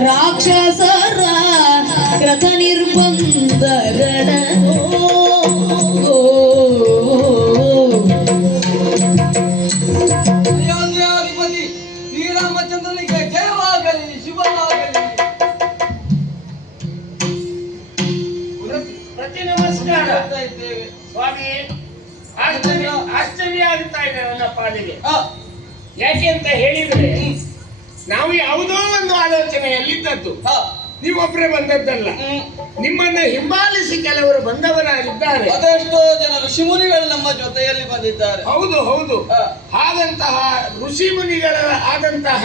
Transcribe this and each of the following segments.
ರಾಕ್ಷಸರ ಕೃತ ನಿರ್ಬಂಧಗಳನ್ನು ಅಯೋಧ್ಯಾಧಿಪತಿ ಶ್ರೀರಾಮಚಂದ್ರನಿಗೆ ಜಯವಾಗಲಿ, ಶುಭವಾಗಲಿ. ಪ್ರತಿ ನಮಸ್ಕಾರ ಇದ್ದೇವೆ ಸ್ವಾಮಿ. ಆಶ್ಚರ್ಯ ಆಗ್ತಾ ಇದೆ ನನ್ನ ಪಾಲಿಗೆ. ಆ, ಯಾಕೆ ಅಂತ ಹೇಳಿದ್ರೆ ನಾವು ಯಾವುದೋ ಒಂದು ಆಲೋಚನೆಯಲ್ಲಿದ್ದದ್ದು. ಆ, ನೀವೊಬ್ಬರೇ ಬಂದದ್ದಲ್ಲ, ನಿಮ್ಮನ್ನ ಹಿಂಬಾಲಿಸಿ ಕೆಲವರು ಬಂದವರಾಗಿದ್ದಾರೆ. ಅದೆಷ್ಟೋ ಜನ ಋಷಿಮುನಿಗಳು ನಮ್ಮ ಜೊತೆಯಲ್ಲಿ ಬಂದಿದ್ದಾರೆ. ಹೌದು ಹೌದು. ಆ, ಹಾಗಂತಹ ಋಷಿ ಮುನಿಗಳ ಆದಂತಹ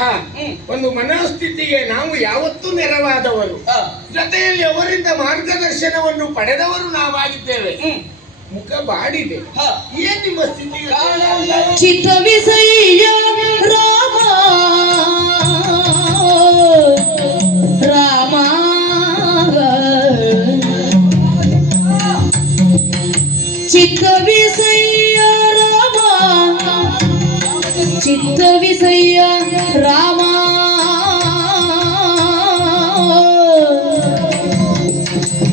ಒಂದು ಮನಸ್ಥಿತಿಗೆ ನಾವು ಯಾವತ್ತೂ ನೆರವಾದವರು, ಆ, ಜೊತೆಯಲ್ಲಿ ಅವರಿಂದ ಮಾರ್ಗದರ್ಶನವನ್ನು ಪಡೆದವರು ನಾವಾಗಿದ್ದೇವೆ. ಮುಖ ಬಾಡಿದೆ. ಆ. ಏನ್ ನಿಮ್ಮ ಸ್ಥಿತಿ? ಚಿತ್ತ ವಿಷಯ ರಾಮ ರಾಮ ಚಿತ್ತ ವಿಷಯ ರಾಮ ಚಿತ್ತ ವಿಷಯ ರಾಮ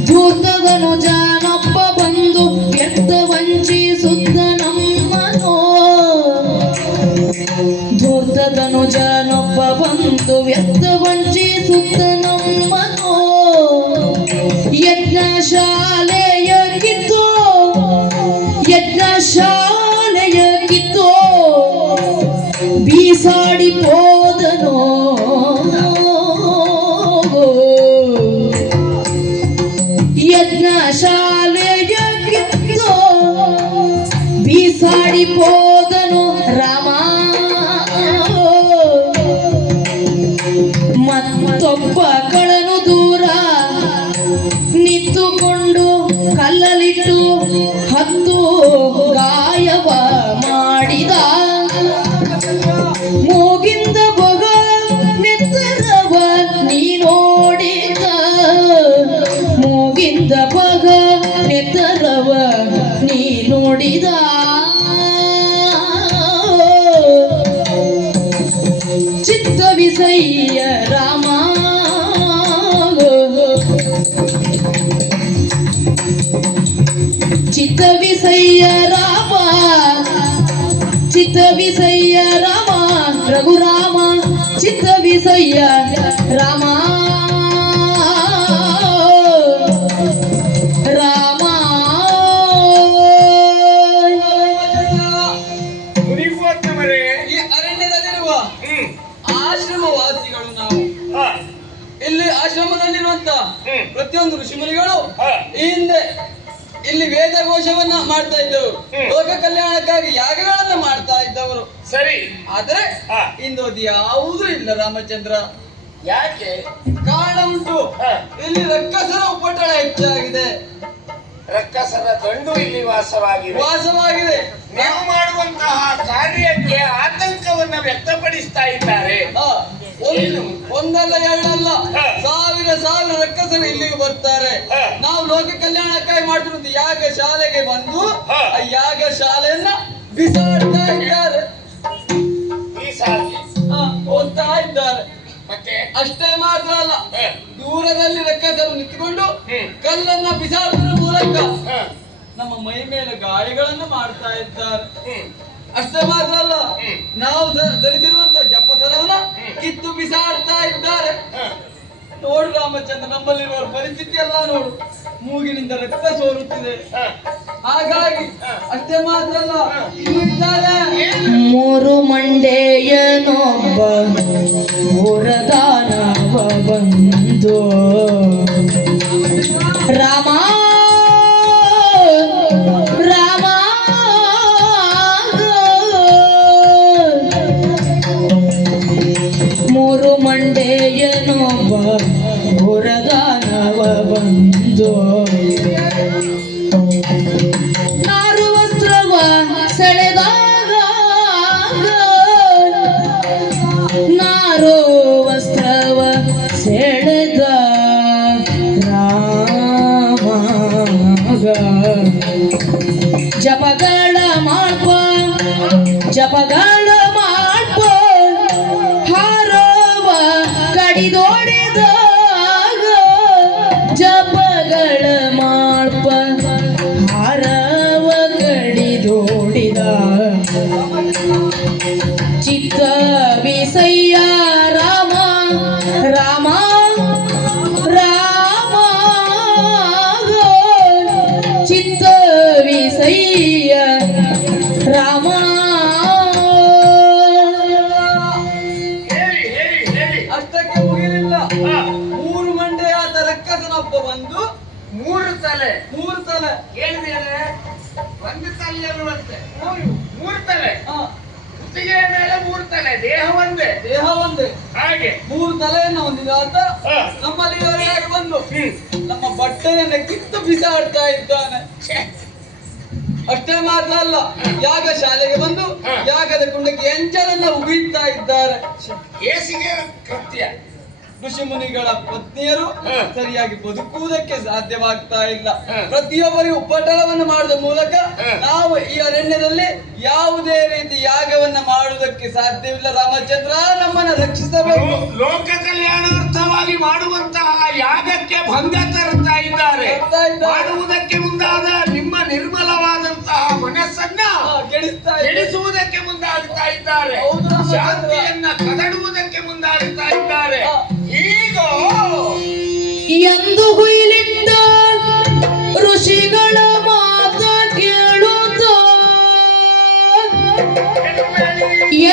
ಧೂತದನು ಜಾನಪ್ಪ ಬಂದು ವ್ಯರ್ಥ ವಂಚಿಸುತ್ತ ನಮ್ಮನೋ ಧೂತದನು ಜಾನೊಬ್ಬ ಬಂದು ವ್ಯರ್ಥ ವಂಚಿಸುತ್ತ ನಮ್ಮನೋ ಯಜ್ಞಶಾಲೆಯ ಕಿತ್ತೋ ಯಜ್ಞಶಾಲೆಯ ಕಿತ್ತೋ ಬೀಸಾಡಿ ಹೋದನೋ ಯಜ್ಞಶಾಲೆಯ ಕಿತ್ತೋ ಬೀಸಾಡಿ ಹೋದನು ರಾಮ ಮತ್ತೊಬ್ಬ ಕಳನು ದೂರ ನಿಂತುಕೊಂಡು ಕಲ್ಲಲಿಟ್ಟು ಹತ್ತು ಗಾಯವ ಮಾಡಿದ ಮೂಗಿಂದ ಬೊಗ ನೆತ್ತರವ ನೀ ನೋಡಿದ ಮೂಗಿಂದ ಬಗ ನೆತ್ತರವ ನೀ ನೋಡಿದ ಚಿತ್ತ ವಿಷಯ ರಾಮ ಚಿತ್ತ ವಿಷಯ ರಾಮ ಚಿತ್ತ ವಿಷಯ ರಾಮ ರಘುರಾಮ ಚಿತ್ತ ವಿಷಯ ರಾಮ ರಾಮ ಮುನಿಗೋತ್ತಮರೇ, ಈ ಅರಣ್ಯದಲ್ಲಿರುವ ಆಶ್ರಮವಾಸಿಗಳು ನಾವು. ಆ, ಇಲ್ಲಿ ಆಶ್ರಮದಲ್ಲಿರುವಂತ ಪ್ರತಿಯೊಂದು ಋಷಿಮುನಿಗಳು ಆ. ಈ ಹಿಂದೆ ಇಲ್ಲಿ ವೇದ ಘೋಷವನ್ನ ಮಾಡ್ತಾ ಇದ್ದವರು, ಲೋಕ ಕಲ್ಯಾಣಕ್ಕಾಗಿ ಯಾಗಗಳನ್ನ ಮಾಡ್ತಾ ಇದ್ದವರು. ಸರಿ. ಆದ್ರೆ ಆ. ಇಂದು ಅದು ಯಾವುದೂ ಇಲ್ಲ ರಾಮಚಂದ್ರ. ಯಾಕೆ? ಕಾರಣ ಉಂಟು. ಆ. ಇಲ್ಲಿ ರಕ್ಕಸರ ಉಪಟಳ ಹೆಚ್ಚಾಗಿದೆ, ರಕ್ಕಸರ ದಂಡು ಇಲ್ಲಿ ವಾಸವಾಗಿದೆ. ವಾಸವಾಗಿದೆ. ನಾವು ಮಾಡುವಂತಹ ಕಾರ್ಯಕ್ಕೆ ಆತಂಕವನ್ನ ವ್ಯಕ್ತಪಡಿಸ್ತಾ ಇದ್ದಾರೆ. ಆ, ಒಂದಲ್ಲ ಎರಡಲ್ಲ, ಹಾ. ಸಾವಿರ ರಕ್ಕಸರು ಇಲ್ಲಿಗೆ ಬರ್ತಾರೆ. ಹಾ. ನಾವು ಲೋಕ ಕಲ್ಯಾಣಕ್ಕಾಗಿ ಮಾಡ್ತಿರೋದು ಯಾಗ ಶಾಲೆಗೆ ಬಂದು ಹಾ. ಆ ಯಾಗ ಶಾಲೆಯನ್ನ ಬಿಸಾಡ್ತಾ ಇದ್ದಾರೆ. ಈ ಸಾಗಿ ಹೋಗ್ತಾ ಇದ್ದಾರೆ. ಮತ್ತೆ ಅಷ್ಟೇ ಮಾತ್ರ ಅಲ್ಲ, ಹಾ. ದೂರದಲ್ಲಿ ರಕ್ಕಸರು ನಿಂತುಕೊಂಡು ಹ್ಮ್. ಕಲ್ಲನ್ನ ಬಿಸಾಡುವುದರ ಮೂಲಕ ಹ, ನಮ್ಮ ಮೈ ಮೇಲೆ ಗಾಯಗಳನ್ನು ಮಾಡ್ತಾ ಇದ್ದಾರೆ. ಹ್ಮ್. ಅಷ್ಟೇ ಮಾತ್ರ ಅಲ್ಲ, ಹ್ಮ್. ನಾವು ಧರಿಸಿರುವಂತ ಜಪಸರವನ್ನ ಕಿತ್ತು ಬಿಸಾಡ್ತಾ ಇದ್ದಾರೆ. ಹ. ನೋಡು ರಾಮಚಂದ್ರ, ನಮ್ಮಲ್ಲಿರುವ ಪರಿಸ್ಥಿತಿ ಎಲ್ಲ ನೋಡು, ಮೂಗಿನಿಂದ ರಕ್ತ ಸೋರುತ್ತಿದೆ. ಹ. ಹಾಗಾಗಿ ಅಷ್ಟೇ ಮಾತ್ರ ಅಲ್ಲ, ಇನ್ನೂ ಇದ್ದಾರೆ. ಮೂರು ಮಂಡೆಯನೊಬ್ಬ ಊರದಾನವ ಬಂದು ರಾಮ ರಾಮ ಮೂರು ಮಂಡೆಯನೊಬ್ಬ ಊರದಾನವ ಬಂದು ನಾರು ವಸ್ತ್ರವ ಸೆಳೆದಾಗ ನಾರು ವಸ್ತ್ರವ ಸೆಳೆದ ರಾಮ ಜಪಗಳ ಮಾಡ್ಪ ಜಪಗಳ ಮಾಡ್ಪ ಹಾರವ ಕಡ ಕಡಿದೋಡಿದಾಗ ಜಪಗಳ ಮಾಡ್ಪ ಹಾರವ ಕಡಿದೋಡಿದ ಚಿತ್ತ ವಿಸಯ್ಯ ರಾಮ ರಾಮ ರಾಮ ಚಿತ್ತ ವಿಸಯ್ಯ ರಾಮ ಹೇಳಿ ಹೇಳಿ ಹೇಳಿ. ಅಷ್ಟಕ್ಕೆ ಮುಗಿಲಿಲ್ಲ. ಹಾ, 3 ಮಂಡೆಯಾದ ರಕ್ಕಸನೊಬ್ಬ ಬಂದು ಮೂರು ತಲೆ 3 ತಲೆ. ಹೇಳಿದ್ದೇನೆ, ಒಂದು ತಲೆ ಅಲ್ವಂತೆ, ಮೂರು ತಲೆ, ಹಾ, ಕುತ್ತಿಗೆ ಮೇಲೆ ಮೂರು ತಲೆ, ದೇಹ ಒಂದೇ. ದೇಹ ಒಂದೇ, ಹಾಗೆ 3 ತಲೆಯನ್ನು ಹೊಂದಿದ ಆತ ಹಾ. ನಮ್ಮಲ್ಲಿ ಇವರೆಲ್ಲರೂ ಬಂದು ನಮ್ಮ ಬಟ್ಟೆಯನ್ನ ಕಿತ್ತು ಬಿಸಾಡ್ತಾ ಇದ್ದಾನೆ. ಛೆ, ಅಷ್ಟೇ ಮಾತ್ರ ಅಲ್ಲ, ಯಾಗ ಶಾಲೆಗೆ ಬಂದು ಯಾಗದ ಕುಂಡಕ್ಕೆ ಎಂಜಲನ್ನ ಉಗಿತಾ ಇದ್ದಾರೆ. ಹೇಸಿಗೆ ಕೃತ್ಯ. ಋಷಿ ಮುನಿಗಳ ಪತ್ನಿಯರು ಹ. ಸರಿಯಾಗಿ ಬದುಕುವುದಕ್ಕೆ ಸಾಧ್ಯವಾಗ್ತಾ ಇಲ್ಲ. ಹ. ಪ್ರತಿಯೊಬ್ಬರಿಗೂ ಉಪಟಳವನ್ನು ಮಾಡುವ ಮೂಲಕ ಹ. ನಾವು ಈ ಅರಣ್ಯದಲ್ಲಿ ಯಾವುದೇ ರೀತಿ ಯಾಗವನ್ನ ಮಾಡುವುದಕ್ಕೆ ಸಾಧ್ಯವಿಲ್ಲ. ರಾಮಚಂದ್ರ ನಮ್ಮನ್ನ ರಕ್ಷಿಸಬೇಕು. ಲೋಕ ಕಲ್ಯಾಣಾರ್ಥವಾಗಿ ಮಾಡುವಂತಹ ಯಾಗಕ್ಕೆ ಭಂಗ ತರುತ್ತಾ ಇದ್ದಾರೆ. ತರ್ತಾ ಇದ್ದಾರೆ. ಮಾಡುವುದಕ್ಕೆ ಮುಂದಾದ ನಿಮ್ಮ ನಿರ್ಮಲವಾದಂತಹ ಮನಸ್ಸನ್ನ ಕೆಡಿಸ್ತಾ ಇದ್ದಾರೆ. ಕೆಡಿಸುವುದಕ್ಕೆ ಮುಂದಾಗುತ್ತಾ ಇದ್ದಾರೆ. ಹೌದು ರಾಮಚಂದ್ರ. ಶಾಂತಿಯನ್ನ ಕದಡುವುದಕ್ಕೆ ಮುಂದಾಗುತ್ತಾ ಇದ್ದಾರೆ. ಹ. ಈಗ ಎಂದು ಹುಯಿಲಿಟ್ಟ ಋಷಿಗಳ ಮಾತ ಕೇಳುತ್ತ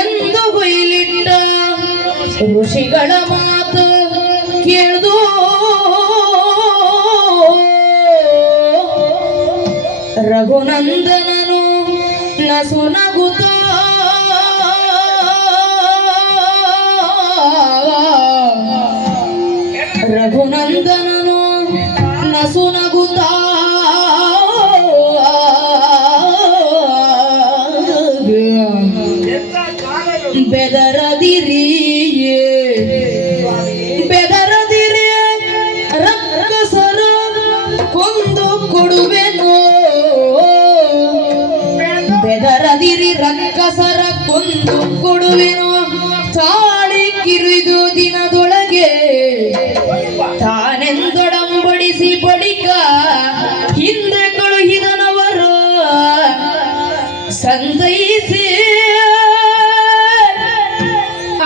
ಎಂದು ಹುಯಿಲಿಟ್ಟ ಋಷಿಗಳ ಮಾತು ಕೇಳ್ದು ರಘುನಂದನನು ನಸುನಗುತ್ತ ರಘುನಂದನನು ನಸುನಗುತ್ತ ಎಂತ ಕಾಲರು ಬೆದರದಿರಿ ಬೆದರದಿರಿ ರಕ್ಕಸರ ಕೊಂದು ಕೊಡುವೆನು ಬೆದರದಿರಿ ರಕ್ಕಸರ ಕೊಂದು ಕೊಡುವೆನು ತಾಳಿ ಕಿರಿದು ದಿನದೊಳಗೆ ತಾನೆಂದೊಡಂಬಡಿಸಿ ಬಳಿಕ ಹಿಂದೆ ಕಳುಹಿದನವರು ಸಂತೈಸಿ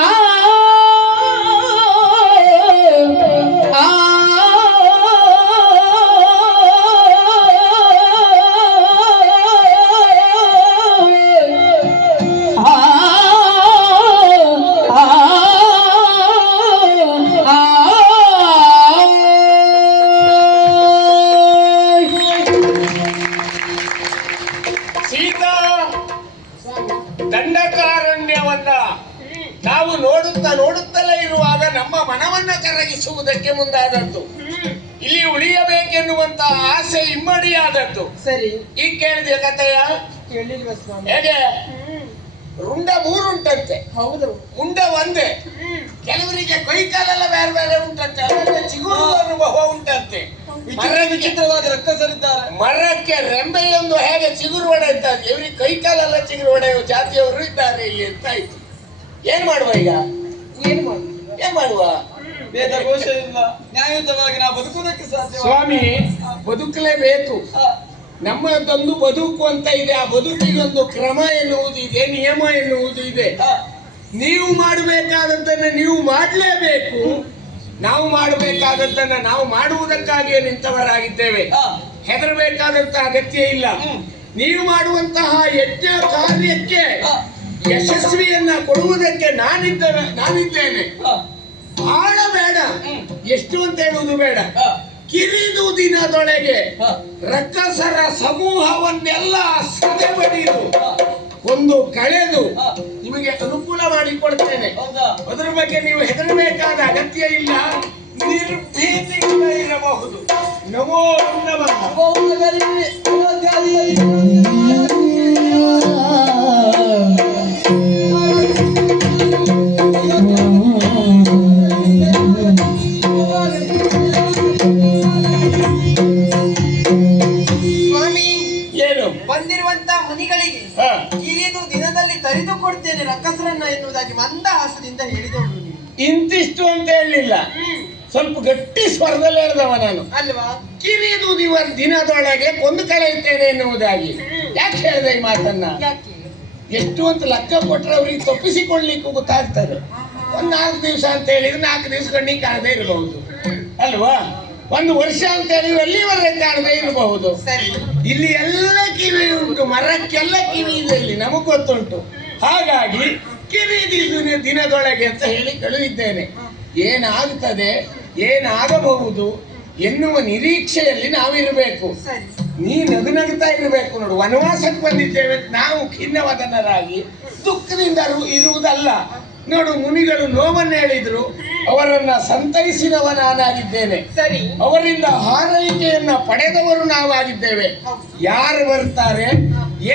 ಆ ಆ ಸೀತಾ ದಂಡಕಾರಣ್ಯವನ್ನ ನಾವು ನೋಡುತ್ತಲೇ ಇರುವಾಗ ನಮ್ಮ ಮನವನ್ನ ಕರಗಿಸುವುದಕ್ಕೆ ಮುಂದಾದದ್ದು. ಇಲ್ಲಿ ಉಳಿಯಬೇಕೆನ್ನುವಂತಹ ಆಸೆ ಇಮ್ಮಡಿಯಾದದ್ದು. ಸರಿ, ಈಗ ಕೇಳಿದೆ ಕಥೆಯ ಕೇಳಿಲ್ವ ಸ್ವಾಮಿ? ಹೇಗೆ ರುಂಡ 3 ಉಂಟಂತೆ, ಹೌದು. ಮುಂಡ ಒಂದೇ. ಕೆಲವರಿಗೆ ಕೈಕಾಲೆಲ್ಲ ಬೇರೆ ಬೇರೆ ಉಂಟಂತೆ, ಅವರಿಗೆ ಚಿಗುರು ಅನುಭವ ಉಂಟಂತೆ. ವಿಚಿತ್ರವಾದ ರಕ್ಕಸರಿದ್ದಾರೆ. ಮರಕ್ಕೆ ರೆಂಬೆಯೊಂದು ಹೇಗೆ ಚಿಗುರು ಹೊಡೆಯುತ್ತಾರೆ, ಇವರಿಗೆ ಕೈಕಾಲೆಲ್ಲ ಚಿಗುರು ಹೊಡೆಯುವ ಜಾತಿಯವರು ಇದ್ದಾರೆ ಇಲ್ಲಿ ಅಂತ ಆಯ್ತು. ಏನ್ ಮಾಡುವ ಈಗ? ಏನ್ ಮಾಡುವ? ವೇದ ಘೋಷ ಇಲ್ಲ, ನ್ಯಾಯಯುತವಾಗಿ ನಾವು ಬದುಕುವುದಕ್ಕೆ ಸಾಧ್ಯ. ಸ್ವಾಮಿ, ಬದುಕಲೇಬೇಕು. ನಮ್ಮದೊಂದು ಬದುಕು ಅಂತ ಇದೆ. ಆ ಬದುಕಿಗೊಂದು ಕ್ರಮ ಎನ್ನುವುದು ಇದೆ, ನಿಯಮ ಎನ್ನುವುದು ಇದೆ. ನೀವು ಮಾಡಬೇಕಾದದ್ದನ್ನ ನೀವು ಮಾಡಲೇಬೇಕು. ನಾವು ಮಾಡಬೇಕಾದದ್ದನ್ನ ನಾವು ಮಾಡುವುದಕ್ಕಾಗಿಯೇ ನಿಂತವರಾಗಿದ್ದೇವೆ. ಹೆದರಬೇಕಾದಂತಹ ಅಗತ್ಯ ಇಲ್ಲ. ನೀವು ಮಾಡುವಂತಹ ಯಜ್ಞ ಕಾರ್ಯಕ್ಕೆ ಯಶಸ್ವಿಯನ್ನ ಕೊಡುವುದಕ್ಕೆ ನಾನಿದ್ದೇನೆ. ಆಳ ಬೇಡ, ಎಷ್ಟು ಅಂತ ಹೇಳುವುದು ಬೇಡ. ಕಿರಿದು ದಿನದೊಳಗೆ ರಕ್ಕಸರ ಸಮೂಹವನ್ನೆಲ್ಲ ಸದೆ ಬಡಿದು ಒಂದು ಕಳೆದು ನಿಮಗೆ ಅನುಕೂಲ ಮಾಡಿಕೊಡ್ತೇನೆ. ಅದರ ಬಗ್ಗೆ ನೀವು ಹೆದರಬೇಕಾದ ಅಗತ್ಯ ಇಲ್ಲ. ನಿರ್ಭೀತಿಯಿಂದ ಇರಬಹುದು. ನಮೋ ನಮಃ. ಸ್ವಾಮಿ, ಏನು ಬಂದಿರುವಂತ ಮುನಿಗಳಿಗೆ ಹ. ಕಿರಿದು ದಿನದಲ್ಲಿ ತರಿದು ಕೊಡ್ತೇನೆ ರಕ್ಕಸರನ್ನ ಎನ್ನುವುದಾಗಿ ಮಂದಹಾಸದಿಂದ ಹೇಳಿದವರು ನೀವು. ಇಂತಿಷ್ಟು ಅಂತ ಹೇಳಲಿಲ್ಲ. ಹೇಳಿಲ್ಲ, ಸ್ವಲ್ಪ ಗಟ್ಟಿ ಸ್ವರದಲ್ಲಿ ಹೇಳಿದವ ನಾನು. ಅಲ್ವಾ? ಕಿರಿದುದಿವ ದಿನದೊಳಗೆ ಕೊಂದು ಕಳೆಯುತ್ತೇನೆ ಎನ್ನುವುದಾಗಿ. ಯಾಕೆ ಹೇಳಿದೆ ಈ ಮಾತನ್ನ? ಯಾಕೆ? ಎಷ್ಟು ಅಂತ ಲೆಕ್ಕ ಕೊಟ್ರೆ ಅವ್ರಿಗೆ ತಪ್ಪಿಸಿಕೊಳ್ಳಿಕ್ಕೂ ಗೊತ್ತಾಗ್ತದೆ. ಒಂದ್ 4 ದಿವಸ ಅಂತ ಹೇಳಿದ್ರೆ 4 ದಿವಸ ಕಣ್ಣಿಗೆ ಕಾಣದೇ ಇರಬಹುದು ಅಲ್ವಾ? 1 ವರ್ಷ ಅಂತ ಹೇಳಿದ್ರೆ ಅಲ್ಲಿವರೆಗೆ ಕಾಣದೇ ಇರಬಹುದು. ಸರಿ. ಇಲ್ಲಿ ಎಲ್ಲ ಕಿವಿ ಉಂಟು, ಮರಕ್ಕೆಲ್ಲ ಕಿವಿ ಇದೆ, ಇಲ್ಲಿ ನಮಗ್ ಗೊತ್ತುಂಟು. ಹಾಗಾಗಿ ಕಿರಿದಿನ ದಿನದೊಳಗೆ ಅಂತ ಹೇಳಿ ಕಳುಹಿದ್ದೇನೆ. ಏನಾಗ್ತದೆ, ಏನಾಗಬಹುದು ಎನ್ನುವ ನಿರೀಕ್ಷೆಯಲ್ಲಿ ನಾವಿರಬೇಕು. ಸರಿ. ನೀ ನಗುನಗ್ತಾ ಇರಬೇಕು. ನೋಡು, ವನವಾಸಕ್ಕೆ ಬಂದಿದ್ದೇವೆ ನಾವು ಖಿನ್ನವದನರಾಗಿ ದುಃಖದಿಂದ ಇರುವುದಲ್ಲ. ನೋಡು, ಮುನಿಗಳು ನೋವನ್ನು ಹೇಳಿದ್ರು, ಅವರನ್ನ ಸಂತೈಸಿದವ ನಾನಾಗಿದ್ದೇನೆ. ಸರಿ. ಅವರಿಂದ ಹಾರೈಕೆಯನ್ನ ಪಡೆದವರು ನಾವಾಗಿದ್ದೇವೆ. ಯಾರು ಬರ್ತಾರೆ,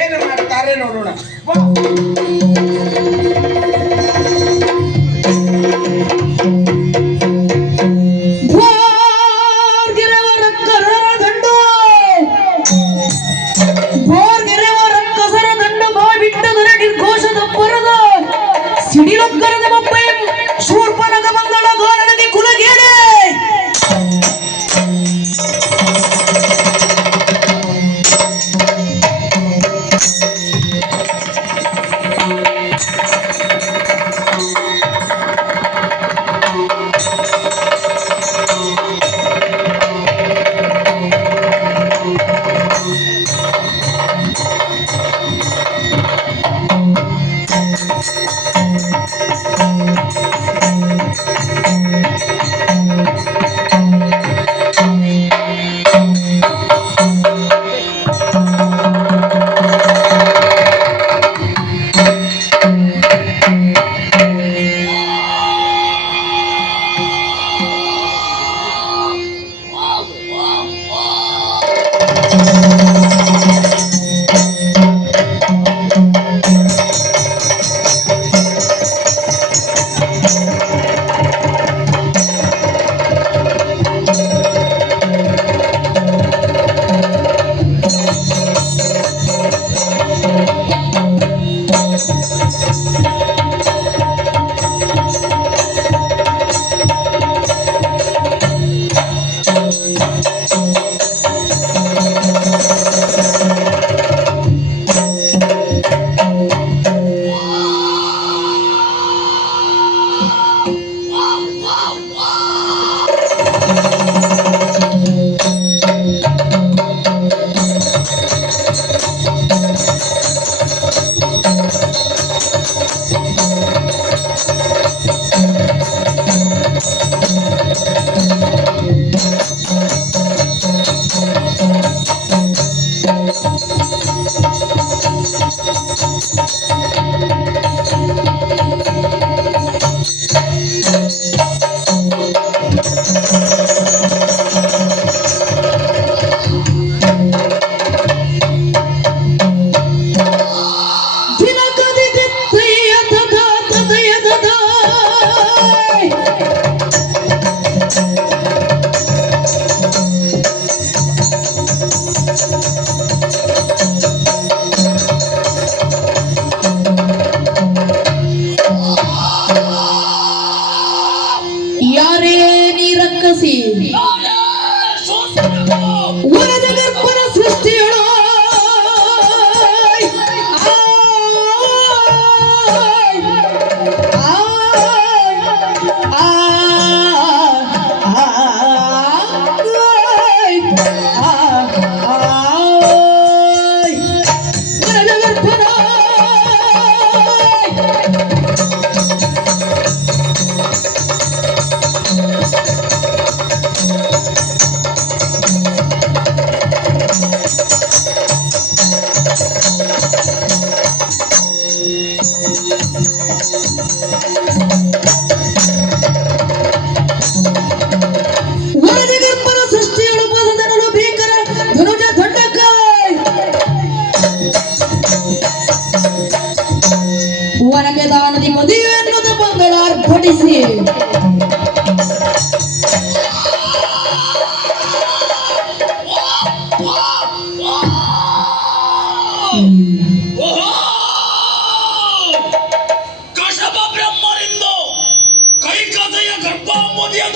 ಏನು ಮಾಡ್ತಾರೆ ನೋಡೋಣ. ಸಿಡಿಲೊಕ್ಕರದ ಮೊಬ್ಬೆ ಶೂರ್ಪನಗ ಮಂಗಳ ಗಾನನದಿ ಕುಲಗೇಡೆ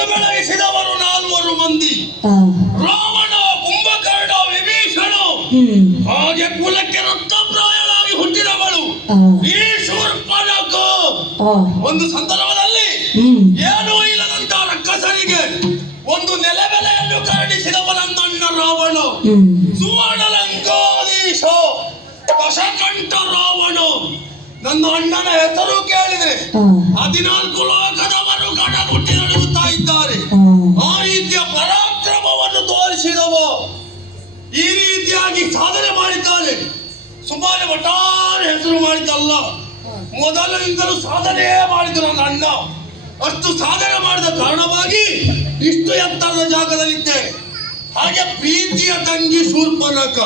ತಂದು ಬೆಳಗಿಸಿದವರು 4 ಮಂದಿ. ಆ, ರಾವಣ, ಕುಂಭಕರ್ಣ, ವಿಭೀಷಣು, ಹಾಗೆ ಕುಲಕ್ಕೆ ರಕ್ತಪ್ರಾಯಳಾಗಿ ಹುಟ್ಟಿದವಳು ಆ, ಈ ಶೂರ್ಪನಖ. ಆ, ಒಂದು ಸಂದರ್ಭದಲ್ಲಿ ಏನೂ ಇಲ್ಲದಂತ ರಕ್ಕಸರಿಗೆ ಒಂದು ನೆಲೆಬೆಲೆಯನ್ನು ಕರಡಿಸಿದವ ನನ್ನ ರಾವಣ. ಸುವರ್ಣ ಲಂಕಾಧೀಶ ದಶಕಂಠ ರಾವಣ. ನನ್ನ ಅಣ್ಣನ ಹೆಸರು ಕೇಳಿದ್ರೆ 14 ಲೋಕದವರು ಗಡಗುಟ್ಟಿ ನಡುಗುತ್ತಾ ಇದ್ದಾರೆ. ಆ ರೀತಿಯ ಪರಾಕ್ರಮವನ್ನು ತೋರಿಸಿದವ, ಈ ರೀತಿಯಾಗಿ ಸಾಧನೆ ಮಾಡಿದ್ದಾನೆ. ಸುಮಾರು ಒಟ್ಟಾರೆ ಹೆಸರು ಮಾಡಿದ್ದಲ್ಲ, ಮೊದಲಿನಿಂದಲೂ ಸಾಧನೆಯೇ ಮಾಡಿದ ನನ್ನ ಅಣ್ಣ. ಅಷ್ಟು ಸಾಧನೆ ಮಾಡಿದ ಕಾರಣವಾಗಿ ಇಷ್ಟು ಎತ್ತರದ ಜಾಗದಲ್ಲಿದ್ದೇನೆ. ಹಾಗೆ ಪ್ರೀತಿಯ ತಂಗಿ ಶೂರ್ಪನಖ.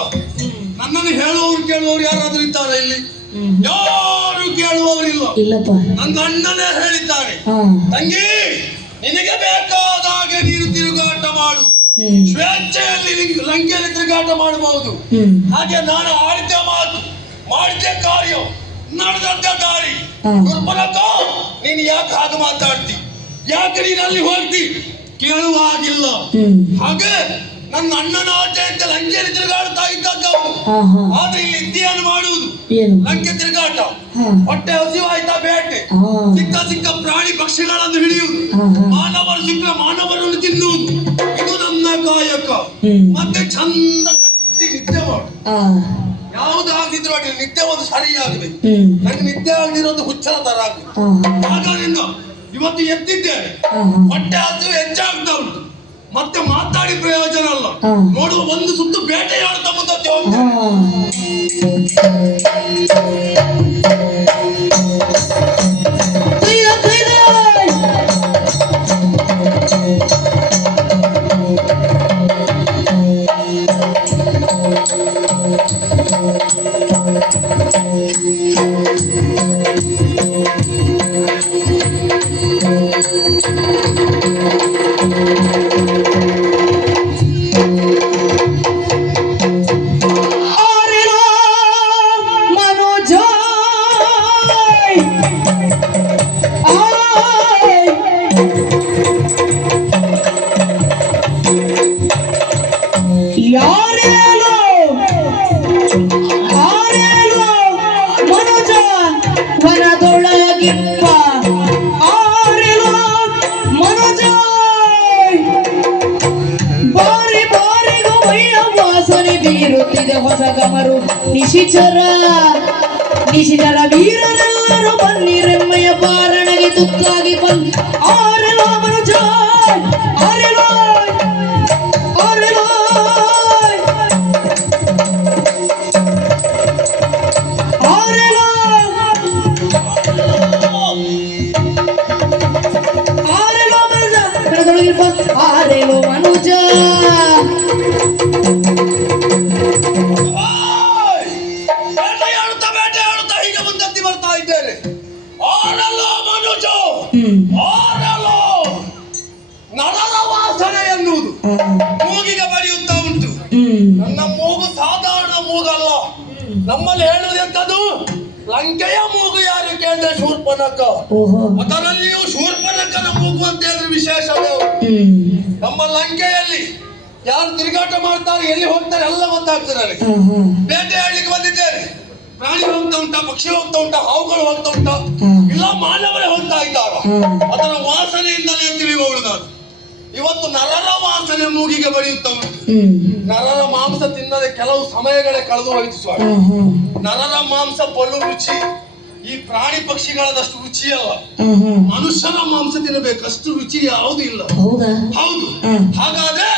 ನನ್ನನ್ನು ಹೇಳುವವರು ಕೇಳುವವರು ಯಾರಾದ್ರೂ ಇದ್ದಾರೆ ಇಲ್ಲಿ? ಯಾರು ಕೇಳುವವರಿಲ್ಲ. ಇಲ್ಲಪ್ಪ. ನನ್ನ ಅಣ್ಣನೇ ಹೇಳಿದ್ದಾನೆ, ಆ, ತಂಗಿ ನಿನಗೆ ಬೇಕಾದ ಹಾಗೆ ನೀನು ತಿರುಗಾಟ ಮಾಡು, ಸ್ವೇಚ್ಛೆಯಲ್ಲಿ ಲಂಕೆಯಲ್ಲಿ ತಿರುಗಾಟ ಮಾಡಬಹುದು. ಹಾಗೆ ನಾನು ಆಡಿದ ಮಾತು, ಮಾಡಿದ ಕಾರ್ಯ, ನಡೆದಂತ ದಾರಿ. ಶೂರ್ಪನಖ, ನೀನು ಯಾಕೆ ಹಾಗೆ ಮಾತಾಡ್ತಿ? ಯಾಕೆ ನೀನು ಅಲ್ಲಿ ಹೋಗ್ತಿ? ಕೇಳುವ ಹಾಗಿಲ್ಲ. ಹಾಗೆ ನನ್ನ ಅಣ್ಣನ ಆಚೆ ಅಂತ ಲಂಕೆಯಲ್ಲಿ ತಿರುಗಾಡ್ತಾ ಇದ್ದದ್ದವನು. ಆದ್ರೆ ಇಲ್ಲಿ ವಿದ್ಯೆಯನ್ನು ಮಾಡುವುದು ಲಂಕೆ ತಿರುಗಾಟ. ಹೊಟ್ಟೆ ಹಸಿವಾಯ್ತಾ ಬೇಟೆ, ಸಿಕ್ಕ ಪ್ರಾಣಿ ಪಕ್ಷಿಗಳನ್ನು ಹಿಡಿಯುವುದು, ಮಾನವರು ಸಿಕ್ಕ ಮಾನವರನ್ನು ತಿನ್ನುವುದು. ಇದು ನನ್ನ ಕಾಯಕ. ಮತ್ತೆ ಚಂದ ಕಟ್ಟಿ ನಿದ್ದೆ ಮಾಡು. ಯಾವುದಾಗಿದ್ರು ಅಡ್ಡಿ ನಿದ್ದೆ ಒಂದು ಸರಿಯಾಗಬೇಕು. ನಂಗೆ ನಿದ್ದೆ ಆಗದಿರೋದು ಹುಚ್ಚರ ತರ ಆಗಬೇಕು. ಹಾಗಾದ್ರಿಂದ ಇವತ್ತು ಎದ್ದಿದ್ದೇನೆ, ಹೊಟ್ಟೆ ಹಸಿವು ಹೆಚ್ಚಾಗ್ತಾ ಉಂಟು. ಮತ್ತೆ ಮಾತಾಡಿ ಪ್ರಯೋಜನ ಅಲ್ಲ. ನೋಡುವ ಒಂದು ಸುತ್ತು ಬೇಟೆಯಾಡ್ತಾ ಮುಂದೆ ಹೊಸ ಗಮರು ನಿಶಿಚರ ವೀರರೆಲ್ಲರೂ ಬನ್ನಿರೆಮ್ಮೆಯ ಪಾರಣಗೆ ತುತ್ತಾಗಿ ಬಂದು ಆರೆಲೋ ಮನುಜ ಆರೆಲೋ ಆರೆಲೋ ಆರೆಲೋ ಆರೆಲೋ ಮನುಜ ಕರೆದೊಳಗಿರ್ಬ ಆರೆಲೋ ಮನುಜ. ನರರ ವಾಸನೆ ಎನ್ನುವುದು ಮೂಗಿಗೆ ಬಡಿಯುತ್ತಾ ಉಂಟು. ನನ್ನ ಮೂಗು ಸಾಧಾರಣ ಮೂಗಲ್ಲ. ನಮ್ಮಲ್ಲಿ ಹೇಳುವುದು ಎಂತದ್ದು? ಲಂಕೆಯ ಮೂಗು ಯಾರು ಕೇಳಿದ್ರೆ ಶೂರ್ಪನಖ. ಅದರಲ್ಲಿಯೂ ಶೂರ್ಪನಖನ ಮೂಗು ಅಂತ ಹೇಳಿದ್ರೆ ವಿಶೇಷವೇ. ನಮ್ಮ ಲಂಕೆಯಲ್ಲಿ ಯಾರು ತಿರುಗಾಟ ಮಾಡ್ತಾರೆ, ಎಲ್ಲಿ ಹೋಗ್ತಾರೆ ಎಲ್ಲ ಗೊತ್ತಾಗ್ತದೆ. ಬೇಟೆ ಆಡ್ಲಿಕ್ಕೆ ಬಂದಿದ್ದೇನೆ. ಪ್ರಾಣಿ ಹೋಗ್ತಾ ಉಂಟಾ, ಪಕ್ಷಿ ಹೋಗ್ತಾ ಉಂಟಾ, ಹಾವುಗಳು ಹೋಗ್ತಾ ಉಂಟಾ, ಇಲ್ಲ ಮಾನವರೇ ಹೋಗ್ತಾ ಇದ್ದಾರ. ಅದರ ವಾಸನೆಯಿಂದಲೇ ತಿಳಿಯುವವಳು ನಾನು. ಇವತ್ತು ನರರ ವಾಸನೆ ಮೂಗಿಗೆ ಬಡಿಯುತ್ತಾ ಉಂಟು. ನರರ ಮಾಂಸ ತಿನ್ನದೆ ಕೆಲವು ಸಮಯಗಳೇ ಕಳೆದು ಹೋಯಿತು ಸ್ವಾಮಿ. ನರರ ಮಾಂಸ ಬಲು ರುಚಿ. ಈ ಪ್ರಾಣಿ ಪಕ್ಷಿಗಳದಷ್ಟು ರುಚಿಯಲ್ಲ. ಮನುಷ್ಯನ ಮಾಂಸ ತಿನ್ನಬೇಕು, ಅಷ್ಟು ರುಚಿ ಯಾವುದು ಇಲ್ಲ. ಹೌದು. ಹಾಗಾದ್ರೆ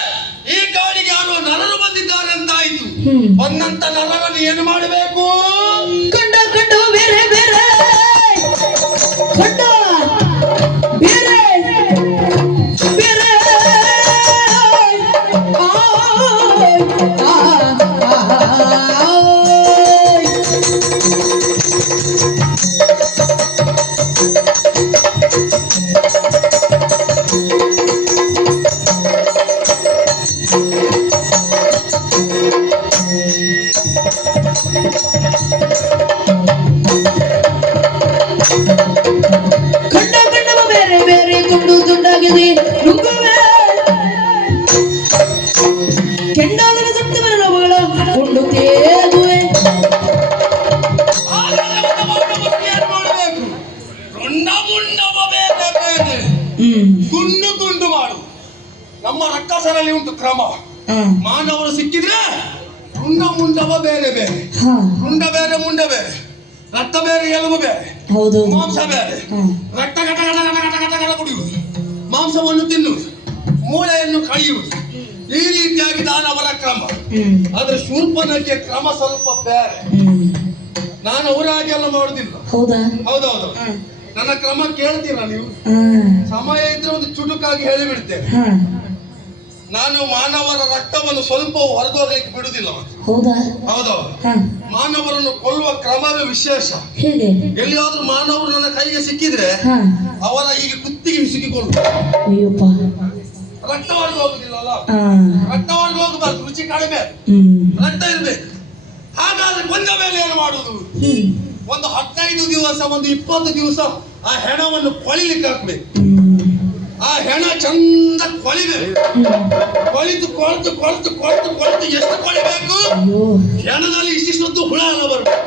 ಈ ಕಾಡಿಗೆ ಯಾರು ನರರು ಬಂದಿದ್ದಾರೆ ಅಂತಾಯ್ತು. ಬಂದಂತ ನರರನ್ನು ಏನು ಮಾಡಬೇಕು? ಕಂಡ ಕಂಡ ಬೇರೆ ಬೇರೆ ಕಂಡ ಬೇರೆ ಬೇರೆ ತುಂಡು ತುಂಡು ಮಾಡು. ನಮ್ಮ ರಕ್ಕಸರಲ್ಲಿ ಉಂಟು ಕ್ರಮ. ಮಾನವರು ಸಿಕ್ಕಿದ್ರೆ ತುಂಡ ಮುಂಡವ ಬೇರೆ ಬೇರೆ, ತುಂಡ ಬೇರೆ ಮುಂಡ ಬೇರೆ, ರಕ್ತ ಬೇರೆ ಎಲುಬು ಬೇರೆ, ಹೌದು, ಮಾಂಸ ಬೇರೆ. ರಕ್ತ ಘಟ ಘಟ ಘಟ ಘಟ ಘಟ ಘಟ ಕುಡಿಯುವುದು, ಮಾಂಸವನ್ನು ತಿನ್ನುವುದು, ಮೂಳೆಯನ್ನು ಕಳೆಯುವುದು, ಈ ರೀತಿಯಾಗಿ ದಾನವರ ಕ್ರಮ. ಆದ್ರೆ ಶೂರ್ಪನಕ್ಕೆ ಕ್ರಮ ಸ್ವಲ್ಪ ಬೇರೆ. ನಾನು ಅವರ ಹಾಗೆಲ್ಲ ಮಾಡುದಿಲ್ಲ. ಹೌದಾ? ಹೌದೌದು. ನನ್ನ ಕ್ರಮ ಕೇಳ್ತೀರಾ ನೀವು? ಸಮಯ ಇದ್ರೆ ಒಂದು ಚುಟುಕಾಗಿ ಹೇಳಿಬಿಡ್ತೇನೆ. ನಾನು ಮಾನವರ ರಕ್ತವನ್ನು ಸ್ವಲ್ಪ ಹೊರದೋಗ್ಲಿಕ್ಕೆ ಬಿಡುದಿಲ್ಲ. ಹೌದಾ? ಹೌದೌದು. ಮಾನವರನ್ನು ಕೊಲ್ಲುವ ಕ್ರಮವೇ ವಿಶೇಷ. ಹೇಗೆ? ಎಲ್ಲಿಯಾದ್ರೂ ಮಾನವರು ನನ್ನ ಕೈಗೆ ಸಿಕ್ಕಿದ್ರೆ ಅವರ ಈಗ ಕುತ್ತಿಗೆ ಹಿಸುಕಿಕೊಳ್ಳು. ಅಯ್ಯಪ್ಪ, ರಕ್ತವಾಗಿ ಹೋಗುದಿಲ್ಲಲ್ಲ, ರಕ್ತವಾಗಿ ಹೋಗಬಾರ್ದು, ರುಚಿ ಕಡಿಮೆ, ರಕ್ತ ಇರ್ಬೇಕು. ಹಾಗಾದ್ರೆ ಕೊಂದ ಮೇಲೆ ಏನು ಮಾಡುದು? ಒಂದು 15 ದಿವಸ, ಒಂದು 20 ದಿವಸ ಆ ಹೆಣವನ್ನು ಕೊಳಿಲಿಕ್ಕೆ ಹಾಕ್ಬೇಕು. ಆ ಹೆಣ ಚಂದ ಕೊಳಿಬೇಕು. ಕೊಳಿತು ಕೊಳ್ತು ಕೊಳ್ತು ಕೊಳ್ತು ಕೊಳ್ತು ಎಷ್ಟು ಕೊಳಿಬೇಕು? ಹೆಣದಲ್ಲಿ ಇಷ್ಟಿಷ್ಟೊಂದು ಹುಳ ಎಲ್ಲ ಬರ್ಬೇಕು.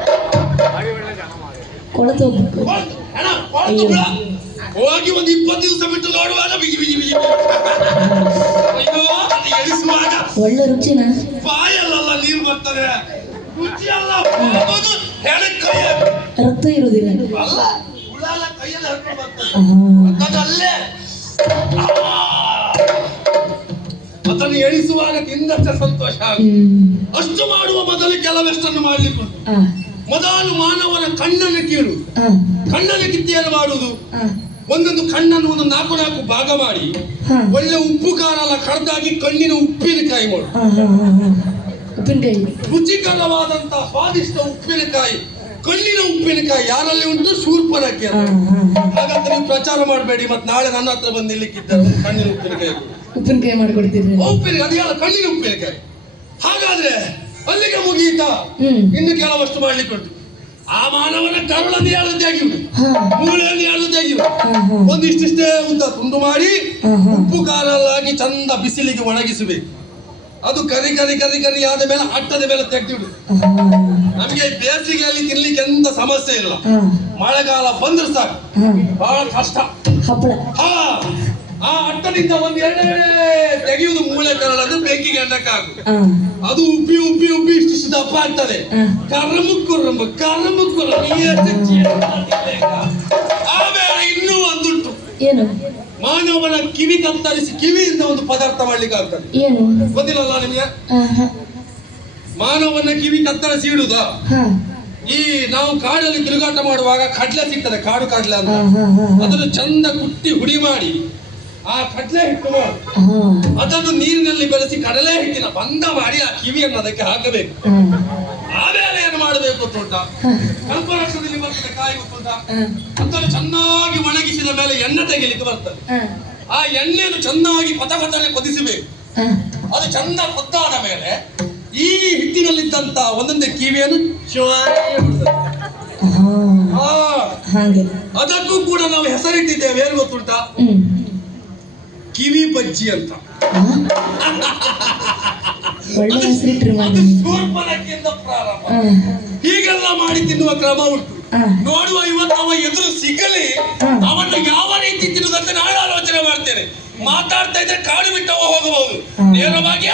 ಹೆಣ ಕೊಳ್ತು ಹುಳ ಹೋಗಿ ಒಂದು 20 ದಿವಸ ಬಿಟ್ಟು ನೋಡುವಾಗ ಬಿಗಿ ಬಿಗಿ ಬಿಗಿ. ಅಯ್ಯೋ, ಅದು ಎಳಿಸುವಾಗ ಒಳ್ಳೆ ರುಚಿನ ಬಾಯಲ್ಲ ನೀರು ಬರ್ತದೆ. ರುಚಿ ಅಲ್ಲ, ಹೋಗೋದು ಹೆಣ ಕೈಯ ರಕ್ತ ಇರುವುದಿಲ್ಲ ಅಲ್ಲ, ಹುಳ ಎಲ್ಲ ಕೈಯಲ್ಲಿ ಹರ್ಕೊಂಡು ಬರ್ತದೆ. ಅದಲ್ಲೇ ಅದನ್ನು ಎಣಿಸುವಾಗ ತಿಂದಷ್ಟು ಸಂತೋಷ ಆಗುತ್ತೆ. ಅಷ್ಟು ಮಾಡುವ ಮೊದಲು ಕೆಲವೆಷ್ಟನ್ನು ಮಾಡ್ಲಿಕ್ಕೆ ಮೊದಲು ಮಾನವನ ಕಣ್ಣನ್ನು ಕೀಳು. ಕಣ್ಣನ್ನು ಕಿತ್ತಿಯನ್ನು ಮಾಡುವುದು, ಒಂದೊಂದು ಕಣ್ಣನ್ನು ಒಂದು 4 ಭಾಗ ಮಾಡಿ ಒಳ್ಳೆ ಉಪ್ಪು ಖಾರ ಎಲ್ಲ ಕಡ್ದಾಗಿ ಕಣ್ಣಿನ ಉಪ್ಪಿನಕಾಯಿ ಮಾಡು. ರುಚಿಕರವಾದಂತಹ ಸ್ವಾದಿಷ್ಟ ಉಪ್ಪಿನಕಾಯಿ, ಕಣ್ಣಿನ ಉಪ್ಪಿನಕಾಯಿ ಯಾರಲ್ಲಿ ಉಂಟು? ಶೂರ್ಪನಕ್ಕೆ. ಹಾಗಂತ ನೀವು ಪ್ರಚಾರ ಮಾಡಬೇಡಿ, ಮತ್ತೆ ನಾಳೆ ನನ್ನ ಹತ್ರ ಬಂದು ನಿಲ್ಲಿಕ್ಕಿದ್ದಾರೆ ಕಣ್ಣಿನ ಉಪ್ಪಿನಕಾಯಿ ಮಾಡಿಕೊಡ್ತೀರಿ. ಉಪ್ಪಿನಕಾಯಿ ಅದು ಯಾರು? ಕಣ್ಣಿನ ಉಪ್ಪಿನಕಾಯಿ. ಹಾಗಾದ್ರೆ ಅಲ್ಲಿಗೆ ಮುಗಿಯಿತಾ? ಇನ್ನು ಕೆಲವಷ್ಟು ಮಾಡ್ಲಿಕ್ಕೆ ಉಂಟು. ಆ ಮಾನವನ ಕರುಳನ್ನು ಎಳೆದು ತೆಗೆಯುವುದು, ಮೂಳೆಯನ್ನು ಎಳೆದು ತೆಗೆಯುವುದು, ಒಂದಿಷ್ಟಿಷ್ಟೇ ಉದ್ದ ತುಂಡು ಮಾಡಿ ಉಪ್ಪು ಖಾರ ಹಾಕಿ ಚಂದ ಬಿಸಿಲಿಗೆ ಒಣಗಿಸಬೇಕು. ಅದು ಕರಿ ಕರಿ ಕರಿ ಕರಿ ಆದ ಮೇಲೆ ಅಟ್ಟದ ಮೇಲೆ ತೆಗೆದಿಡು. ನಮ್ಗೆ ಬೇಸಿಗೆಯಲ್ಲಿ ತಿನ್ಲಿಕ್ಕೆ ಎಂತ ಸಮಸ್ಯೆ ಇಲ್ಲ, ಮಳೆಗಾಲ ಬಂದ್ರೆ ಸಾಕು ಬಹಳ ಕಷ್ಟ. ಆ ಅಟ್ಟದಿಂದ ಒಂದು ಎಣ್ಣೆ ತೆಗೆಯುವುದು, ಮೂಳೆ ಕರಳನ್ನು ಬೆಂಕಿಗೆ ಎಣ್ಣಕ್ಕೆ ಹಾಕು. ಅದು ಉಬ್ಬಿ ಉಬ್ಬಿ ಉಬ್ಬಿ ಇಷ್ಟು ದಪ್ಪ ಆಗ್ತದೆ. ಕರ್ರಮುಕ್ಕುರಂಬ ಕರ್ರಮುಕ್ಕುರ. ಆಮೇಲೆ ಇನ್ನೂ ಒಂದುಂಟು, ಏನು? ಮಾನವನ ಕಿವಿ ಕತ್ತರಿಸಿ ಕಿವಿಯಿಂದ ಒಂದು ಪದಾರ್ಥ ಮಾಡ್ಲಿಕ್ಕೆ ಆಗ್ತದೆ. ಏನು ಗೊತ್ತಿಲ್ಲಲ್ಲ ನಿಮಗೆ? ಮಾನವನ ಕಿವಿ ಕತ್ತರಿಸಿ ಇಡುದ. ಈ ನಾವು ಕಾಡಲ್ಲಿ ತಿರುಗಾಟ ಮಾಡುವಾಗ ಕಡ್ಲೆ ಸಿಗ್ತದೆ, ಕಾಡು ಕಡ್ಲೆ ಅಂತ. ಅದನ್ನು ಚಂದ ಕುಟ್ಟಿ ಹುಡಿ ಮಾಡಿ ಆ ಕಡ್ಲೆ ಹಿಟ್ಟು ಮಾಡಿ ಅದನ್ನು ನೀರಿನಲ್ಲಿ ಬೆಳೆಸಿ ಕಡಲೆ ಹಿಟ್ಟಿನ ಬಂದ ಮಾಡಿ ಆ ಕಿವಿಯನ್ನು ಅದಕ್ಕೆ ಹಾಕಬೇಕು. ಆಮೇಲೆ ಏನು ಮಾಡಬೇಕು ಅಂತ ಕಲ್ಪವೃಕ್ಷದಲ್ಲಿ ಬರ್ತದೆ ಕಾಯಿ ಗೊತ್ತುಂಟ. ಅದನ್ನು ಚೆನ್ನಾಗಿ ಒಣಗಿಸಿದ ಮೇಲೆ ಎಣ್ಣೆ ತೆಗಿಲಿಕ್ಕೆ ಬರ್ತದೆ. ಆ ಎಣ್ಣೆಯನ್ನು ಚೆನ್ನಾಗಿ ಪತಪತನೆ ಕೊದಿಸಬೇಕು. ಅದು ಚಂದ ಕೊದ್ದಾದ ಮೇಲೆ ಈ ಹಿಟ್ಟಿನಲ್ಲಿದ್ದಂತ ಒಂದೊಂದೇ ಕಿವಿಯನ್ನು ಅದಕ್ಕೂ ಕೂಡ ನಾವು ಹೆಸರಿಟ್ಟಿದ್ದೇವೆ. ಏನು ಗೊತ್ತುಂಟ? ಕಿವಿ ಬಜ್ಜಿ ಅಂತ. ಅದು ಶೂರ್ಪನಕ್ಕಿಂತ ಪ್ರಾರಂಭ. ಹೀಗೆಲ್ಲ ಮಾಡಿ ತಿನ್ನುವ ಕ್ರಮ ಉಂಟು. ನೋಡುವ ಇವತ್ತು ಅವ ಎದುರು ಸಿಗಲಿ, ಅವನ್ನ ಯಾವ ರೀತಿ ತಿನ್ನುವುದಂತ ನಾಳೆ ಆಲೋಚನೆ ಮಾಡ್ತೇನೆ. ಮಾತಾಡ್ತಾ ಇದ್ರೆ ಕಾಡು ಬಿಟ್ಟು ಹೋಗಬಹುದು, ನೇರವಾಗಿ